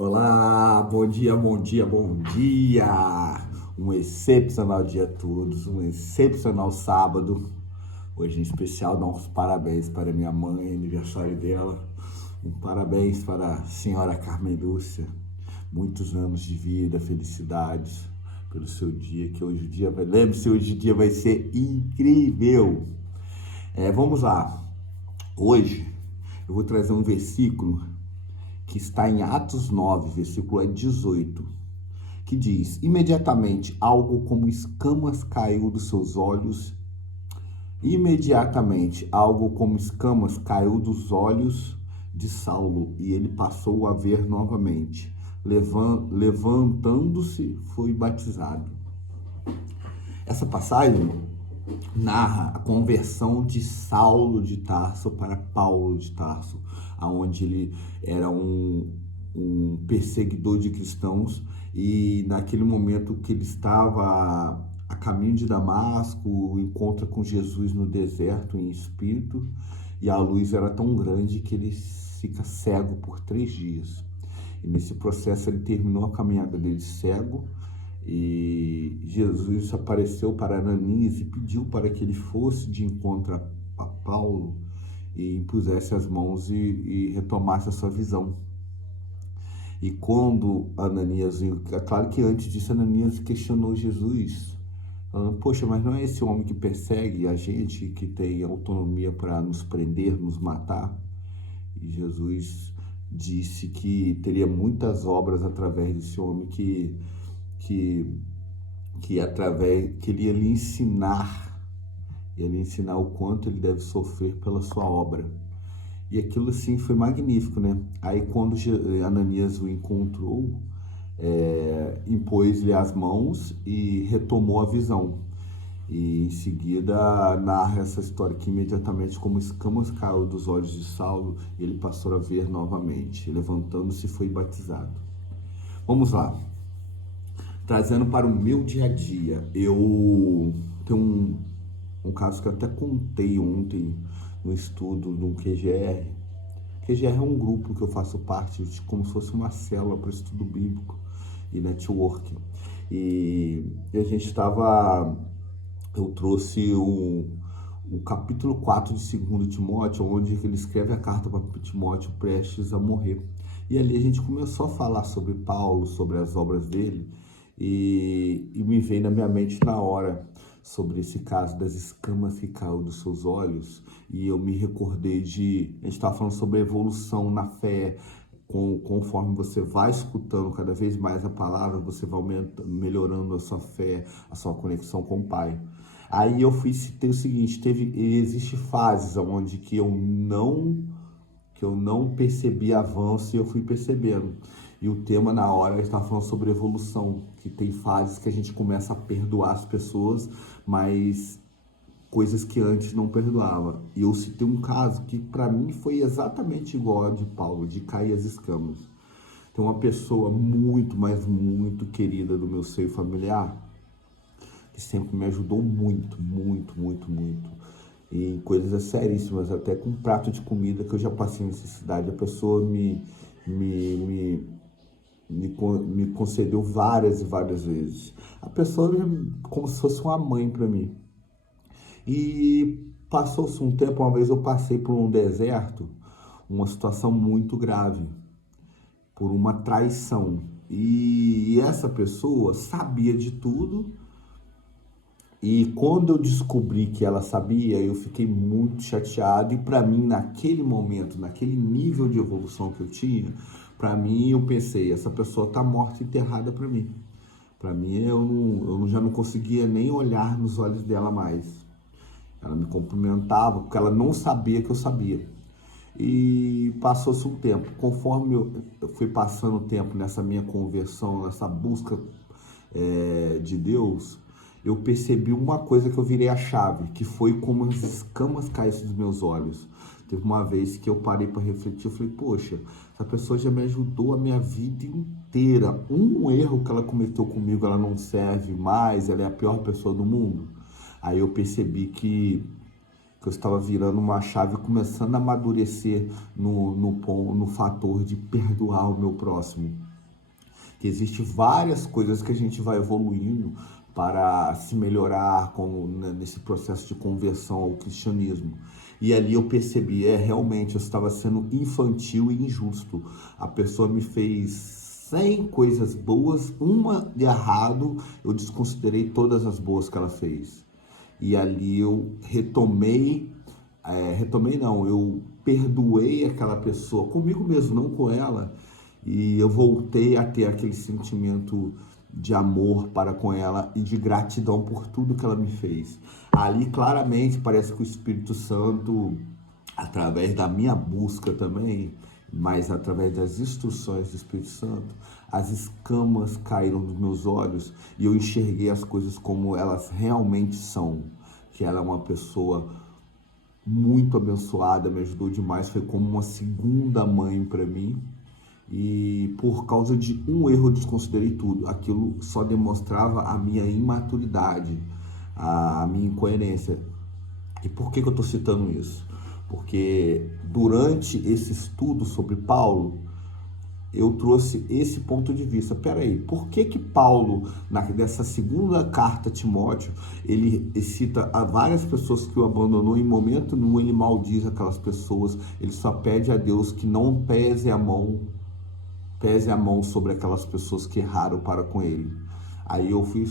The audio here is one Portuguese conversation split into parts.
Olá, bom dia, bom dia, bom dia! Um excepcional dia a todos, um excepcional sábado. Hoje em especial, dar uns parabéns para minha mãe, aniversário dela. Um parabéns para a senhora Carmen Lúcia. Muitos anos de vida, felicidades pelo seu dia, que hoje o dia vai... Lembre-se, hoje o dia vai ser incrível! Vamos lá. Hoje eu vou trazer um versículo que está em Atos 9, versículo 18, que diz: imediatamente algo como escamas caiu dos seus olhos. Imediatamente algo como escamas caiu dos olhos de Saulo, e ele passou a ver novamente. Levantando-se, foi batizado. Essa passagem narra a conversão de Saulo de Tarso para Paulo de Tarso, aonde ele era um perseguidor de cristãos, e naquele momento que ele estava a caminho de Damasco, encontra com Jesus no deserto em espírito, e a luz era tão grande que ele fica cego por 3 dias. E nesse processo ele terminou a caminhada dele cego, e Jesus apareceu para Ananias e pediu para que ele fosse de encontro a Paulo e impusesse as mãos e retomasse a sua visão. E quando Ananias, é claro que antes disso Ananias questionou Jesus, falando: poxa, mas não é esse homem que persegue a gente, que tem autonomia para nos prender, nos matar? E Jesus disse que teria muitas obras através desse homem, que que ele ia lhe ensinar o quanto ele deve sofrer pela sua obra. E aquilo assim foi magnífico, né? Aí quando Ananias o encontrou, impôs-lhe as mãos e retomou a visão. E em seguida narra essa história que imediatamente como escamas caiu dos olhos de Saulo, ele passou a ver novamente. Levantando-se, foi batizado. Vamos lá. Trazendo para o meu dia a dia, eu tenho um caso que eu até contei ontem no estudo do QGR. QGR é um grupo que eu faço parte, como se fosse uma célula para estudo bíblico e networking. E a gente estava, eu trouxe o capítulo 4 de 2 Timóteo, onde ele escreve a carta para Timóteo prestes a morrer. E ali a gente começou a falar sobre Paulo, sobre as obras dele, e me veio na minha mente na hora sobre esse caso das escamas que caiu dos seus olhos, e eu me recordei a gente estava falando sobre a evolução na fé. Conforme você vai escutando cada vez mais a palavra, você vai melhorando a sua fé, a sua conexão com o Pai. Aí eu citei o seguinte: existe fases onde que eu não percebi avanço e eu fui percebendo. E o tema na hora a gente estava falando sobre evolução, que tem fases que a gente começa a perdoar as pessoas, mas coisas que antes não perdoava. E eu citei um caso que para mim foi exatamente igual ao de Paulo, de cair as escamas. Tem uma pessoa muito, mas muito querida do meu seio familiar, que sempre me ajudou muito, muito, muito, muito, em coisas seríssimas, até com um prato de comida que eu já passei necessidade. A pessoa me concedeu várias e várias vezes. A pessoa como se fosse uma mãe para mim. E passou-se um tempo, uma vez eu passei por um deserto, uma situação muito grave, por uma traição. E essa pessoa sabia de tudo, e quando eu descobri que ela sabia, eu fiquei muito chateado. E para mim, naquele momento, naquele nível de evolução que eu tinha, para mim eu pensei: essa pessoa está morta e enterrada para mim. Para mim, já não conseguia nem olhar nos olhos dela mais. Ela me cumprimentava porque ela não sabia que eu sabia. E passou-se um tempo. Conforme eu fui passando o tempo nessa minha conversão, nessa busca de Deus, eu percebi uma coisa, que eu virei a chave, que foi como as escamas caíssem dos meus olhos. Teve uma vez que eu parei para refletir, eu falei: poxa, essa pessoa já me ajudou a minha vida inteira. Um erro que ela cometeu comigo, ela não serve mais, ela é a pior pessoa do mundo. Aí eu percebi que eu estava virando uma chave, começando a amadurecer no fator de perdoar o meu próximo. que existe várias coisas que a gente vai evoluindo para se melhorar nesse processo de conversão ao cristianismo. E ali eu percebi, realmente eu estava sendo infantil e injusto. A pessoa me fez 100 coisas boas, uma de errado, eu desconsiderei todas as boas que ela fez. E ali eu eu perdoei aquela pessoa, comigo mesmo, não com ela, e eu voltei a ter aquele sentimento de amor para com ela e de gratidão por tudo que ela me fez. Ali claramente parece que o Espírito Santo, através da minha busca também, mas através das instruções do Espírito Santo, as escamas caíram dos meus olhos e eu enxerguei as coisas como elas realmente são, que ela é uma pessoa muito abençoada, me ajudou demais, foi como uma segunda mãe para mim. E por causa de um erro eu desconsiderei tudo. Aquilo só demonstrava a minha imaturidade, a minha incoerência. E por que eu estou citando isso? Porque durante esse estudo sobre Paulo, eu trouxe esse ponto de vista. Peraí, por que Paulo, nessa segunda carta a Timóteo, ele cita a várias pessoas que o abandonou, em momento nenhum ele maldiz aquelas pessoas, ele só pede a Deus que não pese a mão sobre aquelas pessoas que erraram para com ele. Aí eu falei,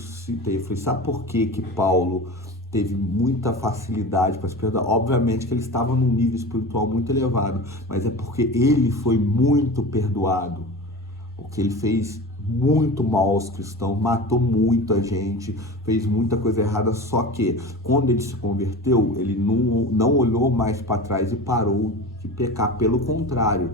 sabe por que Paulo teve muita facilidade para se perdoar? Obviamente que ele estava num nível espiritual muito elevado, mas é porque ele foi muito perdoado, porque ele fez muito mal aos cristãos, matou muita gente, fez muita coisa errada, só que quando ele se converteu, ele não olhou mais para trás e parou de pecar, pelo contrário,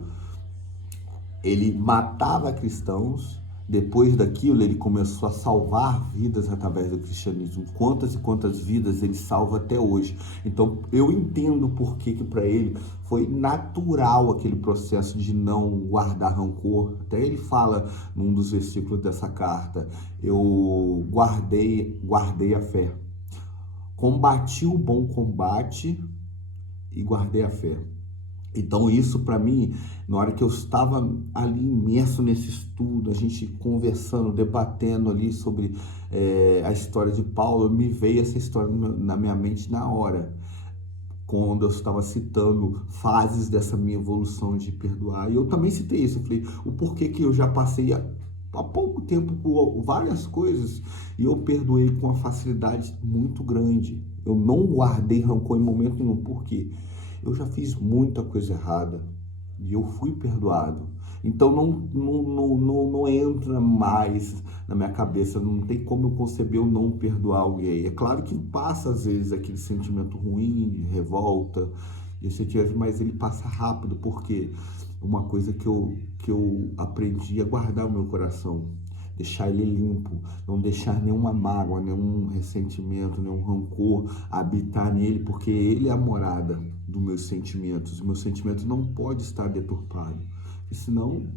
ele matava cristãos. Depois daquilo, ele começou a salvar vidas através do cristianismo. Quantas e quantas vidas ele salva até hoje. Então, eu entendo por que para ele foi natural aquele processo de não guardar rancor. Até ele fala num dos versículos dessa carta, eu guardei a fé. Combati o bom combate e guardei a fé. Então isso para mim, na hora que eu estava ali imerso nesse estudo, a gente conversando, debatendo ali sobre a história de Paulo, me veio essa história na minha mente na hora, quando eu estava citando fases dessa minha evolução de perdoar. E eu também citei isso, eu falei, o porquê que eu já passei há pouco tempo por várias coisas e eu perdoei com uma facilidade muito grande. Eu não guardei rancor em momento nenhum, por quê? Eu já fiz muita coisa errada e eu fui perdoado. Então não entra mais na minha cabeça, não tem como eu conceber eu não perdoar alguém. É claro que passa às vezes aquele sentimento ruim, de revolta, mas ele passa rápido, porque uma coisa que eu aprendi a guardar o meu coração, deixar ele limpo, não deixar nenhuma mágoa, nenhum ressentimento, nenhum rancor habitar nele, porque ele é a morada dos meus sentimentos. O meu sentimento não pode estar deturpado, porque senão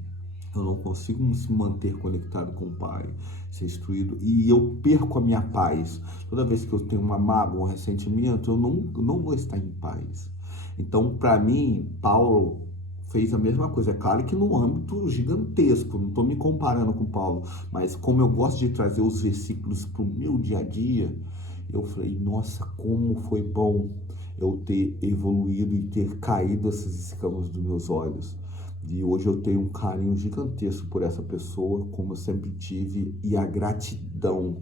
eu não consigo me manter conectado com o Pai, ser instruído, e eu perco a minha paz. Toda vez que eu tenho uma mágoa, um ressentimento, eu não vou estar em paz. Então, para mim, Paulo fez a mesma coisa. É claro que num âmbito gigantesco, não estou me comparando com Paulo, mas como eu gosto de trazer os versículos para o meu dia a dia, eu falei, nossa, como foi bom eu ter evoluído e ter caído essas escamas dos meus olhos. E hoje eu tenho um carinho gigantesco por essa pessoa, como eu sempre tive, e a gratidão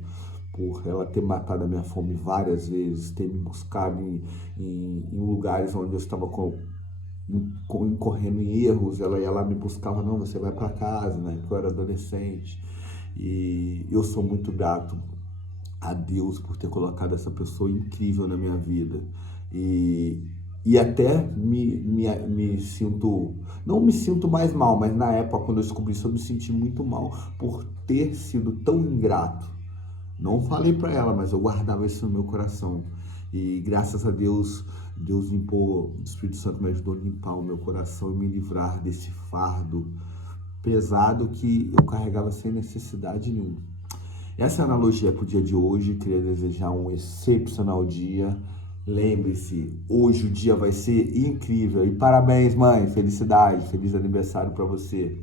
por ela ter matado a minha fome várias vezes, ter me buscado em lugares onde eu estava incorrendo em erros. Ela ia lá, me buscava, não, você vai para casa, né? Porque eu era adolescente. E eu sou muito grato a Deus por ter colocado essa pessoa incrível na minha vida. E até me sinto, não me sinto mais mal, mas na época, quando eu descobri isso, eu me senti muito mal por ter sido tão ingrato. Não falei para ela, mas eu guardava isso no meu coração. E graças a Deus, Deus limpou, o Espírito Santo me ajudou a limpar o meu coração e me livrar desse fardo pesado que eu carregava sem necessidade nenhuma. Essa é a analogia para o dia de hoje. Queria desejar um excepcional dia. Lembre-se, hoje o dia vai ser incrível. E parabéns, mãe. Felicidade, feliz aniversário para você.